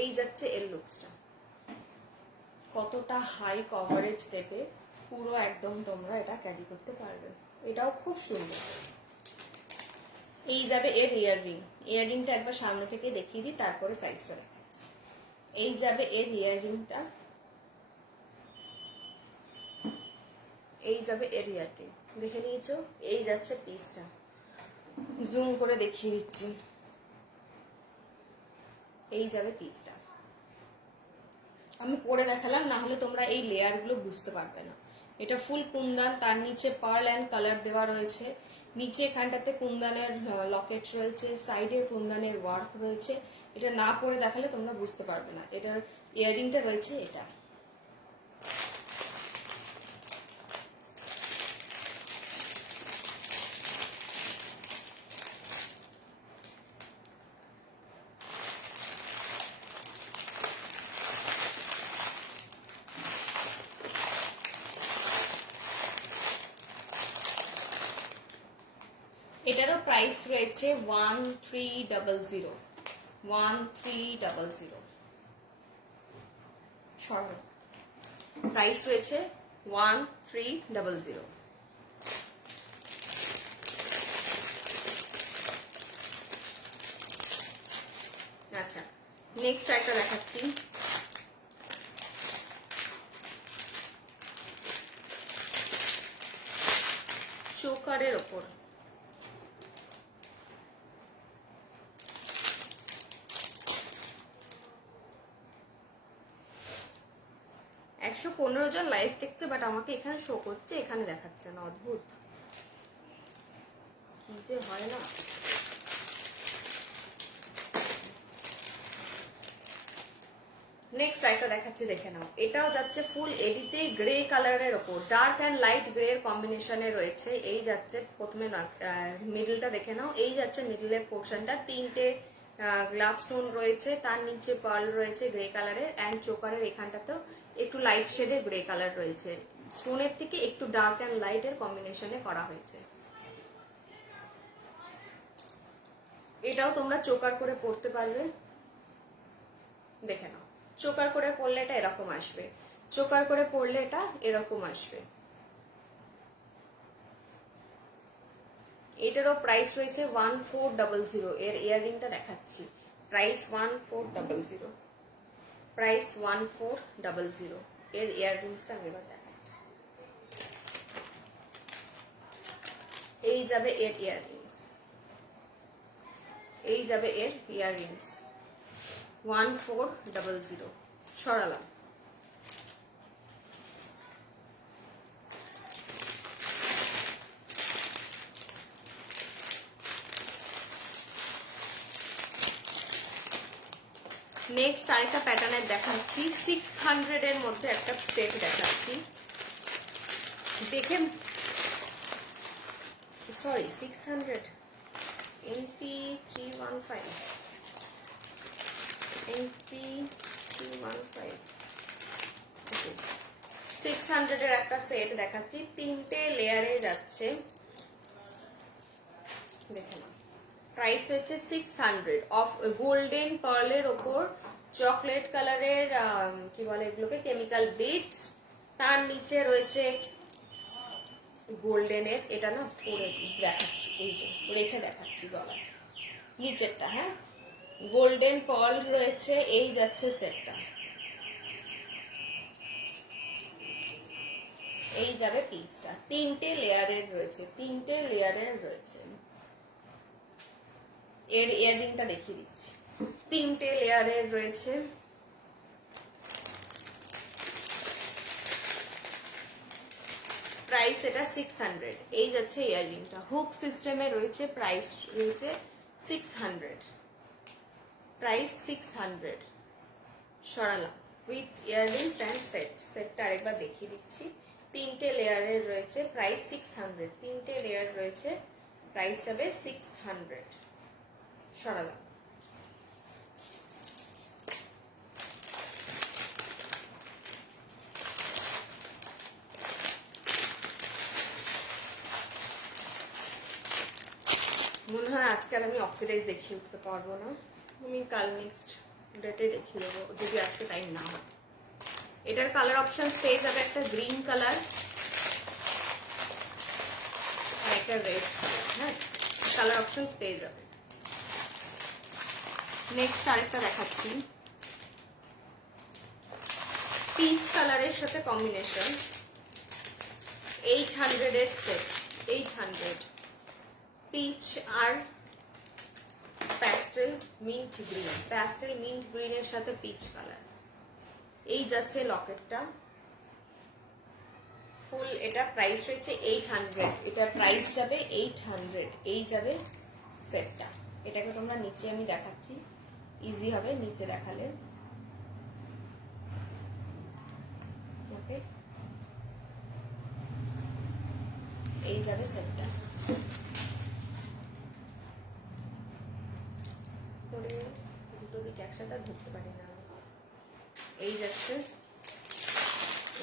এই যাচ্ছে এর লুকসটা, কতটা হাই কভারেজ দেবে, পুরো একদম তোমরা এটা ক্যারি করতে পারবে। এটাও খুব সুন্দর। এই যাবে এর ইয়াররিং। ইয়াররিংটা একবার সামনে থেকে দেখিয়ে দিই, তারপরে সাইজটা দেখাচ্ছি। এই যাবে এর ইয়াররিংটা, এই যাবে এর ইয়াররিং, দেখে নিয়েছো? এই যাচ্ছে পিসটা, জুম করে দেখিয়ে দিচ্ছি। এই যাবে পিসটা, আমি পরে দেখালাম, না হলে তোমরা এই লেয়ার গুলো বুঝতে পারবে না। এটা ফুল কুন্দন, তার নিচে পার্ল অ্যান্ড কালার দেওয়া রয়েছে, নিচে এখানটাতে কুন্দনের লকেট রয়েছে, সাইডে কুন্দনের ওয়ার্ক রয়েছে। এটা না পরে দেখালে তোমরা বুঝতে পারবে না। এটার ইয়াররিংটা রয়েছে এটা। এটারও প্রাইস রয়েছে 1300, 1300। সরো, প্রাইস রয়েছে 1300। আচ্ছা, নেক্সট একটা দেখাচ্ছি। চোকারের ওপর জন লাইভ দেখছে, বাট আমাকে এখানে শো করছে, এখানে দেখাচ্ছে না। অদ্ভুত, কি যে হয় না। নেক্সট একটা দেখাচ্ছি, দেখে নাও। এটাও যাচ্ছে ফুল এডিতে গ্রে কালারের ওপর, ডার্ক অ্যান্ড লাইট গ্রে এর কম্বিনেশনে রয়েছে। এই যাচ্ছে প্রথমে মিডলটা দেখে নাও। এই যাচ্ছে মিডলের পোর্শনটা, তিনটে গ্লাস স্টোন রয়েছে, তার নিচে পার্ল রয়েছে গ্রে কালারের, অ্যান্ড চোকারের এখানটাতেও একটু লাইট শেডের গ্রে কালার রয়েছে। স্টোনের থেকে একটু ডার্ক অ্যান্ড লাইট এর কম্বিনেশনে করা হয়েছে। এটাও তোমরা চোকার করে পরতে পারবে, দেখে নাও। চোকার করে পরলে এটা এরকম আসবে, চোকার করে পরলে এটা এরকম আসবে। এটারও প্রাইস রয়েছে 1400। এর ইয়াররিংটা দেখাচ্ছি, প্রাইস 1400, প্রাইস 1400। এর ইয়াররিংসটা আমি এবার দেখাচ্ছি। এই যাবে এর ইয়াররিংস, এই যাবে এর ইয়াররিংস 1400। সরালাম। নেক্সট আরেকটা প্যাটার্নের দেখাচ্ছি, 600 এর মধ্যে একটা সেট দেখাচ্ছি। দেখে, সরি 600 NP315, NP315, 600 এর একটা সেট দেখাচ্ছি, তিনটে লেয়ারে যাচ্ছে, দেখে নাও। প্রাইস হচ্ছে 600, অফ গোল্ডেন পার্লের ওপর চকলেট কালারের কি বলে এগুলোকে, কেমিক্যাল বিটস, তার নিচে রয়েছে গোল্ডেনের। এটা না পরে দেখাচ্ছি, এই যে রেখে দেখাচ্ছি গলায়, নিচেরটা। হ্যাঁ, গোল্ডেন পার্ল রয়েছে। এই যাচ্ছে সেটটা, এই যাবে পিসটা, তিনটে লেয়ারের রয়েছে, তিনটে লেয়ারের রয়েছে। এর ইয়াররিংটা দেখিয়ে দিচ্ছি, তিনটে লেয়ারের রয়েছে। প্রাইস এটা 600। এই যাচ্ছে ইয়াররিংটা, হুক সিস্টেমে রয়েছে, প্রাইস রয়েছে 600, প্রাইস 600। সরালাম। With earrings and set. সেটটা আরেকবার দেখিয়ে দিচ্ছি। 3টে লেয়ারের রয়েছে, প্রাইস 600। 3টে লেয়ার রয়েছে, প্রাইস যাবে 600। সরালাম। মনে হয় আজকে আর আমি অক্সিডাইজ দেখিয়ে উঠতে পারবো না, আমি কাল নেক্সট ডেটে দেখিয়ে দেবো যদি আজকে টাইম না হয়। এটার কালার অপশন পেয়ে যাবে একটা গ্রিন কালার আর একটা রেড কালার। হ্যাঁ, কালার অপশন পেয়ে যাবে। নেক্সট আরেকটা দেখাচ্ছি, পিচ কালারের সাথে কম্বিনেশন, 800 এর সেট। 800 পিচ আর pastel mint green, pastel mint গ্রিনের সাথে পিচ কালার। এই যাচ্ছে লকেটটা ফুল, এটা প্রাইস রয়েছে 800, এটা প্রাইস যাবে 800। এই যাবে সেটটা। এটাকে তোমরা নিচে আমি দেখাচ্ছি, ইজি হবে নিচে দেখালে। ওকে, এই যাবে সেটটা। দুটো দিক একসাথে ধরতে পারি না। এই যাচ্ছে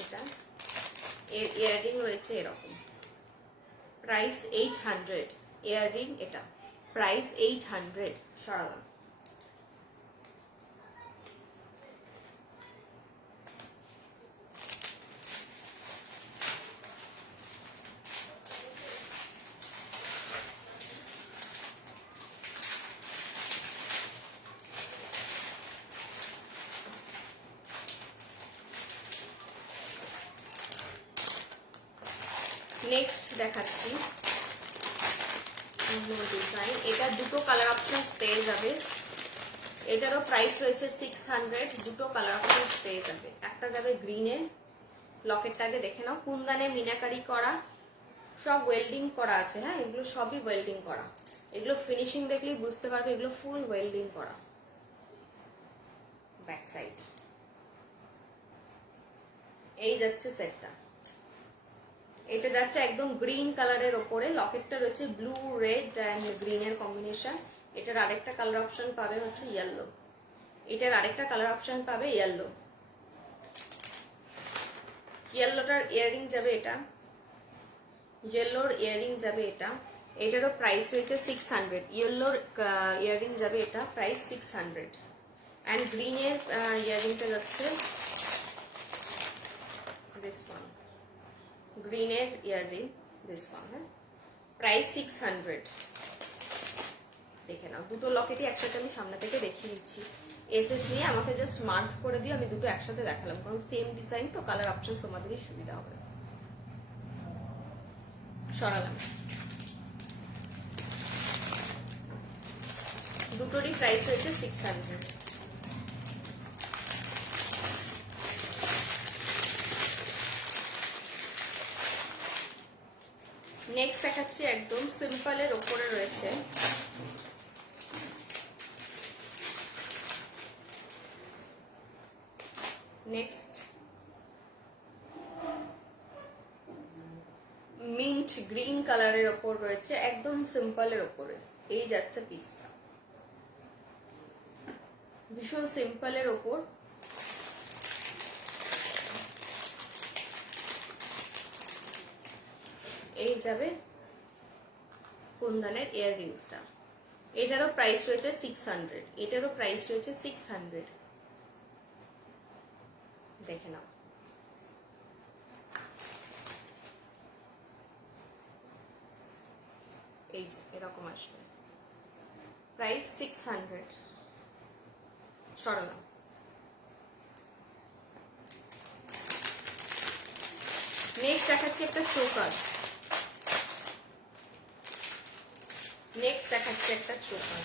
এটা, এর ইয়াররিং রয়েছে এরকম, প্রাইস 800। ইয়াররিং এটা প্রাইস 800। সরালাম। নেক্সট দেখাচ্ছি ডিজাইন, এটা দুটো কালার অপশন পেয়ে যাবে। এটারও প্রাইস রয়েছে 600, দুটো কালার অপশন পেয়ে যাবে। একটা যাবে গ্রিনে, লকেটটাকে দেখে নাও, কুন্দানে মিনাকারি করা, সব ওয়েল্ডিং করা আছে। হ্যাঁ, এগুলো সবই ওয়েল্ডিং করা, এগুলো ফিনিশিং দেখলেই বুঝতে পারবে এগুলো ফুল ওয়েল্ডিং করা। ব্যাক সাইড এই যাচ্ছে সেটটা। এটা যাচ্ছে একদম গ্রিন কালারের ওপরে, লকেটটা রয়েছে ব্লু রেড অ্যান্ড গ্রিনের কম্বিনেশন। এটার আরেকটা কালার অপশন পাবে হচ্ছে ইয়েলো, এটার আরেকটা কালার অপশন পাবে ইয়েলো। ইয়েলোটার ইয়াররিং যাবে এটা, ইয়েলোর ইয়াররিং যাবে এটা। এটারও প্রাইস রয়েছে 600। ইয়েলোর ইয়াররিং যাবে এটা, প্রাইস 600। অ্যান্ড গ্রিনের ইয়াররিংটা যাচ্ছে দিস ওয়ান, গ্রিনের ইয়াররিং দিস ওয়ান। হ্যাঁ, প্রাইস 600। দেখে নাও, দুটো লকেটই একসাথে আমি সামনে থেকে দেখিয়ে দিচ্ছি। এসএস নিয়ে আমাকে জাস্ট মার্ক করে দিও, আমি দুটো একসাথে দেখালাম, কারণ সেম ডিজাইন তো, কালার অপশন তোমাদেরই সুবিধা হবে। সরালাম। দুটোরই প্রাইস হয়েছে 600। নেক্সট দেখাচ্ছি একদম সিম্পলের ওপরে রয়েছে, নেক্সট মিন্ট গ্রিন কালারের ওপর রয়েছে, একদম সিম্পলের ওপরে। এই যাচ্ছে পিসটা, ভীষণ সিম্পলের ওপর। এই যাবে কুন্দনের ইয়াররিংসটা। এটারও প্রাইস রয়েছে 600, এটারও প্রাইস রয়েছে 600। দেখে নাও, এই যে এরকম আসবে, প্রাইস 600। সরালাম। নেক্সট দেখাচ্ছি একটা চোকার, নেক্সট দেখাচ্ছি একটা চোকার।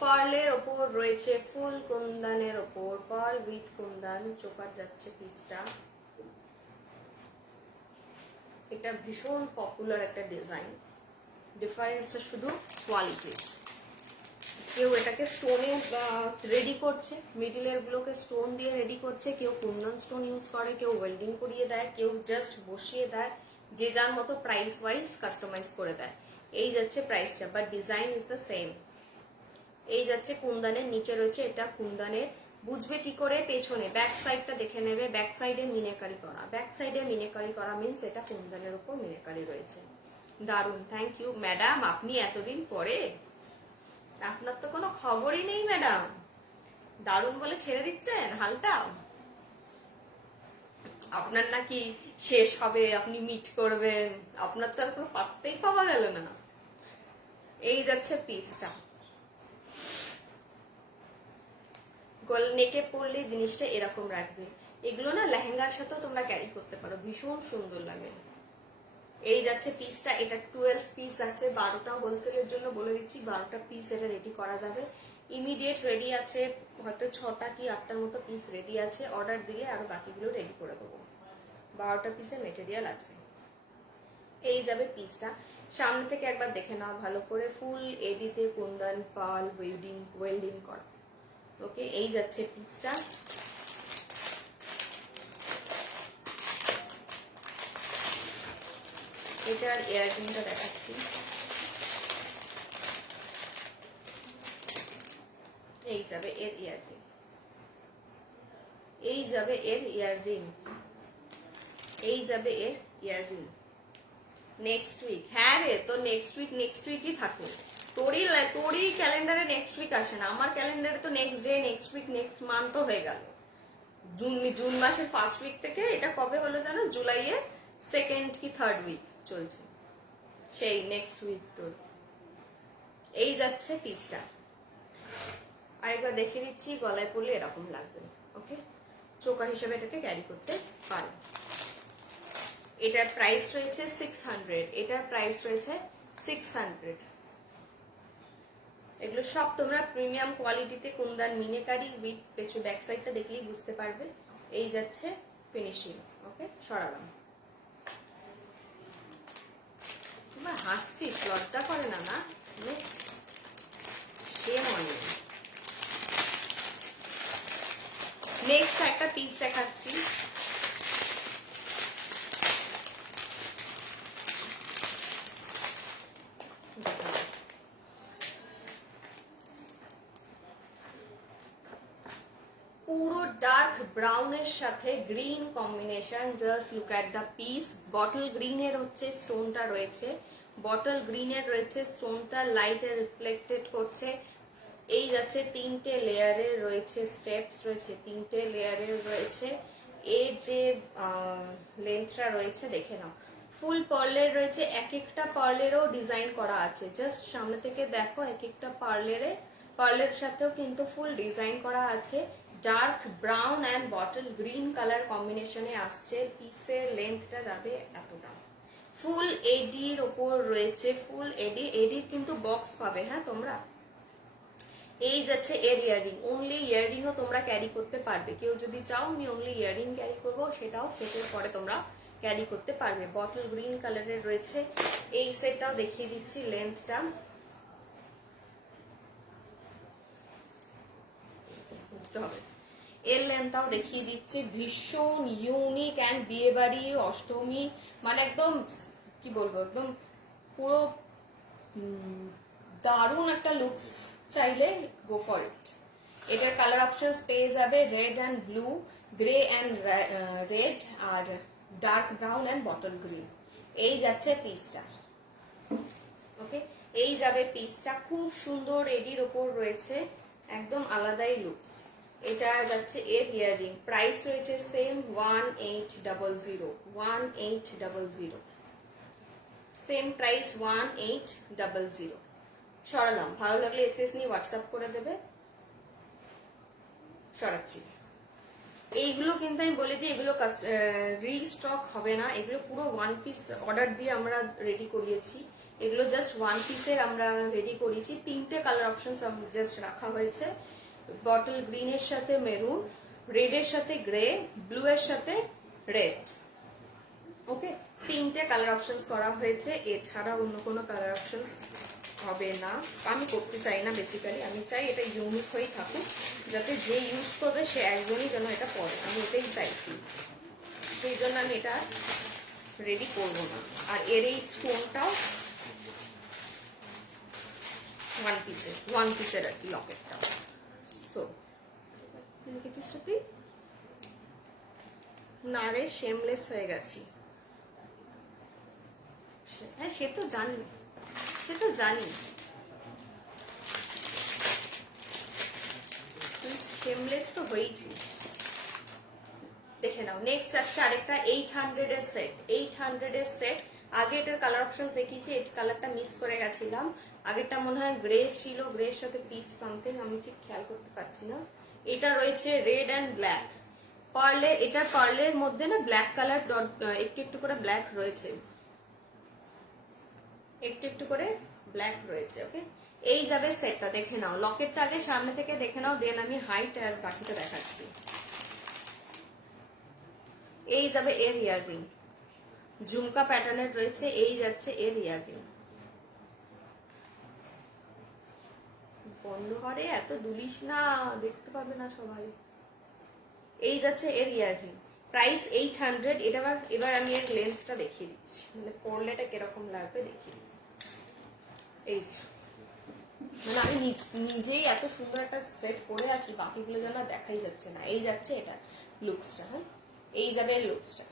পার্লের ওপর রয়েছে, ফুল কুন্দানের ওপর, পার্ল উইথ কুন্দান চোকার যাচ্ছে পিসটা। এটা ভীষণ পপুলার একটা ডিজাইন, ডিফারেন্সটা শুধু কোয়ালিটি। কেউ এটাকে স্টোনে রেডি করছে, মিডিলের গুলোকে স্টোন দিয়ে রেডি করছে, কেউ কুন্দন স্টোন ইউজ করে, কেউ ওয়েল্ডিং করিয়ে দেয়, কেউ জাস্ট বসিয়ে দেয়, যে যার মতো প্রাইস ওয়াইজ কাস্টমাইজ করে দেয়। এই যাচ্ছে প্রাইসটা, but design is the same. এই যাচ্ছে কুন্দনের, নিচে রয়েছে এটা কুন্দনের। বুঝবে কি করে? পেছনে ব্যাক সাইডটা দেখে নেবে, ব্যাক সাইডে মিনেকারি করা, ব্যাক সাইডে মিনেকারি করা মিন্স এটা কুন্দনের উপর মিনেকারি রয়েছে। দারুন, থ্যাংক ইউ ম্যাডাম। আপনি এতদিন পরে, আপনার তো কোনো খবরই নেই ম্যাডাম, দারুন বলে ছেড়ে দিচ্ছেন হালটা। আপনার নাকি শেষ হবে, আপনি মিট করবেন, আপনার তো আর কোনো পাত্তেই পাওয়া গেল না। এই যাচ্ছে পিসটা, গোল নেকে পরলে জিনিসটা এরকম রাখবে। এগুলো না লেহেঙ্গার সাথেও তোমরা ক্যারি করতে পারো, ভীষণ সুন্দর লাগে। এই যাচ্ছে পিসটা, এটা 12 পিস আছে, 12টা হোলসেলের জন্য বলে দিচ্ছি, 12টা পিস এটা রেডি করা যাবে। ইমিডিয়েট রেডি আছে, হয়তো 6টা কি 8টার মতো পিস রেডি আছে, অর্ডার দিলে আরো বাকিগুলো রেডি করে দেবো। 12টা পিসের মেটেরিয়াল আছে। এই যাবে পিসটা, সামনে থেকে একবার দেখে নাও ভালো করে, ফুল এডিতে কুন্দন পাল ওয়েল্ডিং করা। ওকে, এই যাচ্ছে পিসটা। এটার ইয়াররিংটা দেখাচ্ছি। এই যাবে এর ইয়াররিং, এই যাবে এর ইয়াররিং, এই যাবে এর ইয়াররিং। নেক্সট উইক, হ্যাঁ রে, তো নেক্সট উইকই থাকুক। তোরই ক্যালেন্ডারে নেক্সট উইক আসে না, আমার ক্যালেন্ডারে তো next day, next week, next month হয়ে গেল। জুন মাসের ফার্স্ট উইক থেকে এটা কবে হলো জানো? জুলাইয়ের 2nd কি 3rd উইক চলছে, সেই নেক্সট উইক তোর। এই যাচ্ছে পিসটা, আরেকবার দেখে দিচ্ছি, গলায় পরলে এরকম লাগবে। ওকে, চোকার হিসেবে এটাকে ক্যারি করতে পারো। এটার প্রাইস রয়েছে 600, এটার প্রাইস রয়েছে 600। এগুলো সব তোমরা প্রিমিয়াম কোয়ালিটিতে কুন্দন মিনেকারি উইথ পেছু ব্যাক সাইডটা দেখলেই বুঝতে পারবে। এই যাচ্ছে ফিনিশিং। ওকে, সরালাম। তোমার হাসছি, লজ্জা করে না? না, সে মনে। নেক্সট একটা পিস দেখাচ্ছি, পুরো ডার্ক ব্রাউনের সাথে green combination. Just look at the piece. Bottle গ্রিনের হচ্ছে স্টোনটা রয়েছে, বটল গ্রিনের রয়েছে স্টোনটা, লাইটে রিফ্লেক্টেড করছে। এই যাচ্ছে 3টে লেয়ারের রয়েছে, স্টেপস রয়েছে 3টে লেয়ারের রয়েছে। এর যে লেন্থটা রয়েছে দেখে নাও, ফুল পার্লের রয়েছে, এক একটা পার্লেরও ডিজাইন করা আছে। জাস্ট সামনে থেকে দেখো, এক একটা পার্লের সাথেও কিন্তু ফুল ডিজাইন করা আছে। Dark brown and bottle green colour কম্বিনেশনে আসছে। পিসের লেন্থটা যাবে এতটা। ফুল এডির ওপর রয়েছে, ফুল এডির কিন্তু বক্স পাবে, হ্যাঁ তোমরা। এই যাচ্ছে এর ইয়াররিং, অনলি ইয়াররিংও তোমরা ক্যারি করতে পারবে। কেউ যদি চাও আমি অনলি ইয়াররিং ক্যারি করবো, সেটাও সেটের পরে তোমরা ক্যারি করতে পারবে। বটল গ্রিন কালারের রয়েছে। এই সেটটাও দেখিয়ে দিচ্ছি, লেন্থটা হবে, এর লেন্থটাও দেখিয়ে দিচ্ছি। ভীষণ ইউনিক অ্যান্ড বিয়ে বাড়ি, অষ্টমী, মানে একদম কি বলবো, একদম পুরো দারুণ একটা লুকস চাইলে গো ফর ইট। এটার কালার অপশনস পেয়ে যাবে red and blue, grey and red, আর dark brown and bottle green. এই যাচ্ছে পিসটা। ওকে, এই যাবে পিসটা, খুব সুন্দর এডির ওপর রয়েছে, একদম আলাদাই লুকস। এটা যাচ্ছে এর ইয়াররিং, প্রাইস রয়েছে সেম 1800, সেম প্রাইস 1800। সরালাম, ভালো লাগলে এসএস নিয়ে হোয়াটসঅ্যাপ করে দেবে। সরাচ্ছি। এইগুলো কিন্তু আমি বলে দিই, এগুলো রিস্টক হবে না, এগুলো পুরো 1 পিস অর্ডার দিয়ে আমরা রেডি করিয়েছি। এগুলো জাস্ট 1 পিসের আমরা রেডি করিয়েছি। 3টে কালার অপশন জাস্ট রাখা হয়েছে, বটল গ্রিনের সাথে মেরুন, রেড এর সাথে গ্রে, ব্লু এর সাথে রেড। ওকে, 3টে কালার অপশনস করা হয়েছে, এছাড়া অন্য কোনো কালার অপশন হবে না, আমি করতে চাই না। বেসিক্যালি আমি চাই এটা ইউনিক হয়েই থাকুক, যাতে যে ইউজ করবে সে একজনই যেন এটা পরে, আমি এটাই চাইছি। সেই জন্য আমি এটা রেডি করবো না। আর এর এই স্টোনটাও ওয়ান পিসের আর কি লকেটটা। সো লিখেছিস তুই না রে, শেমলেস হয়ে গেছি। হ্যাঁ সে তো জানি, শেমলেস তো হয়েছি। দেখে নাও, নেক্সট যাচ্ছে আরেকটা 800 এর সেট। 800 এর সেট। আগে এটার কালার অপশন দেখিয়েছি, এই কালারটা মিস করে গেছিলাম। আগেরটা মনে হয় গ্রে ছিল, গ্রের সাথে পিচ সামথিং, আমি ঠিক খেয়াল করতে পারছি না। এটা রয়েছে রেড অ্যান্ড ব্ল্যাক পার্লে। এটা পার্লের মধ্যে না ব্ল্যাক কালার একটু একটু করে ব্ল্যাক রয়েছে, একটু করে ব্ল্যাক রয়েছে। ওকে, এই যাবে সেটটা। দেখে নাও, লকেটটা আগে সামনে থেকে দেখে নাও, দেন আমি হাইট আর বাকিটা দেখাচ্ছি। এই যাবে এর ইয়াররিং, ঝুমকা প্যাটার্নের রয়েছে। এই যাচ্ছে এর ইয়াররিং। বন্ধ করে, এত দুলিস না, দেখতে পাবে না সবাই। এই যাচ্ছে এর ইয়াররিং, প্রাইস 800। এবার আমি এর লেন্থটা দেখিয়ে দিচ্ছি, মানে পরলে এটা কিরকম লাগবে দেখিয়ে। এই যে মানে আমি নিজেই এত সুন্দর একটা সেট পরে আছি, বাকিগুলো যেন দেখাই যাচ্ছে না। এই যাচ্ছে এটা লুকসটা। হ্যাঁ, এই যাবে লুকসটা।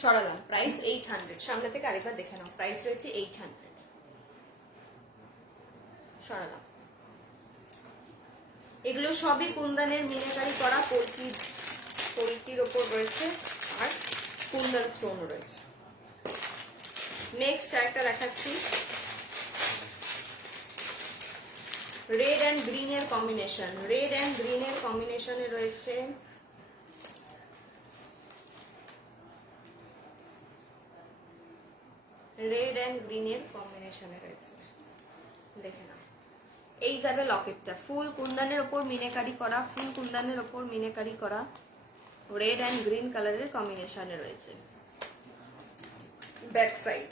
সরালাম, প্রাইস 800। সামনে থেকে আরেকবার দেখে নাও, প্রাইস রয়েছে 800। সরালাম। এগুলো সবই কুন্দনের মিনাকারি করা, পলকির ওপর রয়েছে, আর কুন্দন স্টোন রয়েছে। নেক্সট একটা দেখাচ্ছি, রেড অ্যান্ড গ্রিন এর কম্বিনেশন। রেড অ্যান্ড গ্রিন এর কম্বিনেশনে রয়েছে রেড অ্যান্ড গ্রিন এর কম্বিনেশনে রয়েছে। দেখে নাও, এই যাবে লকেটটা, ফুল কুন্দনের ওপর মিনাকারি করা, ফুল কুন্দনের ওপর মিনাকারি করা, রেড অ্যান্ড গ্রিন কালারের কম্বিনেশনে রয়েছে। ব্যাক সাইড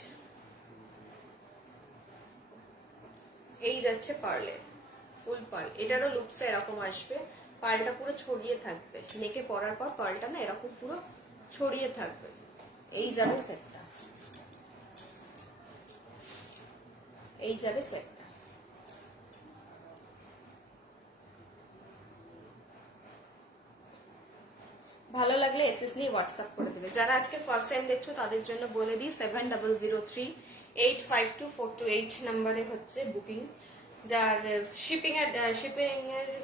এই যাচ্ছে পার্লে, ফুল পার্ল। এটারও লুকসটা এরকম আসবে, পার্লটা পুরো ছড়িয়ে থাকবে, নেকে পরার পর পার্লটা না এরকম পুরো ছড়িয়ে থাকবে। এই যাবে সেটটা, এই যাবে সেটটা। ভালো লাগলে এসএস নিয়ে হোয়াটসঅ্যাপ করে দেবে। যারা আজকে ফার্স্ট টাইম দেখছো তাদের জন্য বলে দিই, 7003-852-428 নাম্বারে হচ্ছে বুকিং। যার শিপিং এর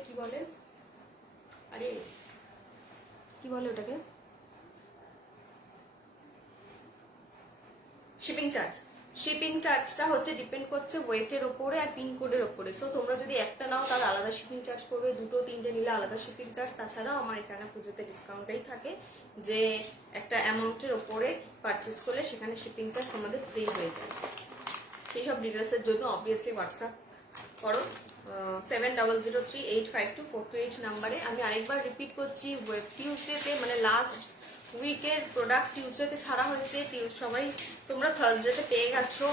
কি বলে, আরে কি বলে ওটাকে, শিপিং চার্জটা হচ্ছে ডিপেন্ড করছে ওয়েটের ওপরে আর পিনকোডের ওপরে। সো তোমরা যদি একটা নাও তাহলে আলাদা শিপিং চার্জ পড়বে, দুটো তিনটে নিলে আলাদা শিপিং চার্জ। তাছাড়াও আমার এখানে পুজোতে ডিসকাউন্টই থাকে, যে একটা অ্যামাউন্টের ওপরে পারচেস করলে সেখানে শিপিং চার্জ তোমাদের ফ্রি হয়ে যায়। সেই সব ডিটেলসের জন্য অবভিয়াসলি হোয়াটসঅ্যাপ করো 7003-852-428 নাম্বারে। আমি আরেকবার রিপিট করছি, টিউসডেতে মানে লাস্ট উইকের প্রোডাক্ট টিউসডেতে ছাড়া হয়েছে। সবাই তোমরা থার্সডেতে পেয়ে গেছো।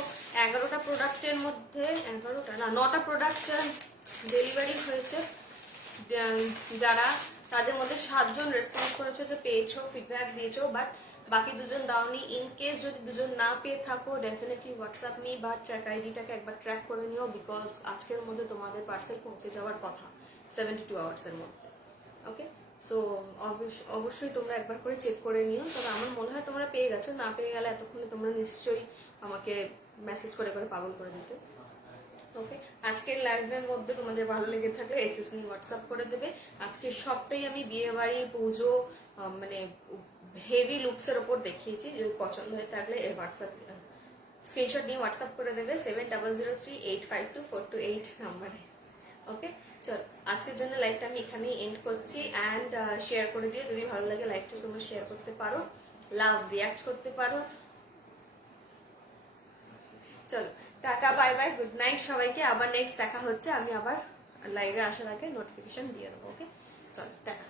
11টা প্রোডাক্টের মধ্যে 9টা প্রোডাক্ট ডেলিভারি হয়েছে। যারা তাদের মধ্যে 7 জন রেসপন্স করেছো যে পেয়েছো, ফিডব্যাক দিয়েছো, বাট বাকি 2 জন দাওনি। ইন কেস যদি 2 জন না পেয়ে থাকো, ডেফিনেটলি হোয়াটসঅ্যাপ মি বা ট্র্যাক আইডিটাকে একবার ট্র্যাক করে নিও, বিকজ আজকের মধ্যে তোমাদের পার্সেল পৌঁছে যাওয়ার কথা 72 আওয়ার্সের মধ্যে। ওকে, সো অবশ্যই তোমরা একবার করে চেক করে নিও। তবে আমার মনে হয় তোমরা পেয়ে গেছো, না পেয়ে গেলে এতক্ষণে তোমরা নিশ্চয়ই আমাকে মেসেজ করে পাগল করে দিতে। ওকে, আজকের লাইভের মধ্যে তোমাদের ভালো লেগে থাকলে এসএস নিয়ে হোয়াটসঅ্যাপ করে দেবে। আজকে সবটাই আমি বিয়ে বাড়ি পুজো মানে হেভি লুকসের ওপর দেখিয়েছি। যদি পছন্দ হয়ে থাকলে এর হোয়াটসঅ্যাপ স্ক্রিনশট নিয়ে হোয়াটসঅ্যাপ করে দেবে 7003-852-428 নাম্বারে। ওকে, চল আজকের জন্য লাইভটা আমি এখানেই এন্ড করছি। অ্যান্ড শেয়ার করে দিও যদি ভালো লাগে, লাইভটা তোমরা শেয়ার করতে পারো, লাভ রিয়াক্ট করতে পারো। চলো tata, bye bye, good night সবাইকে। আবার নেক্সট দেখা হচ্ছে, আমি আবার লাইভে আসার আগে নোটিফিকেশন দিয়ে দেবো। ওকে, চলো টাটা।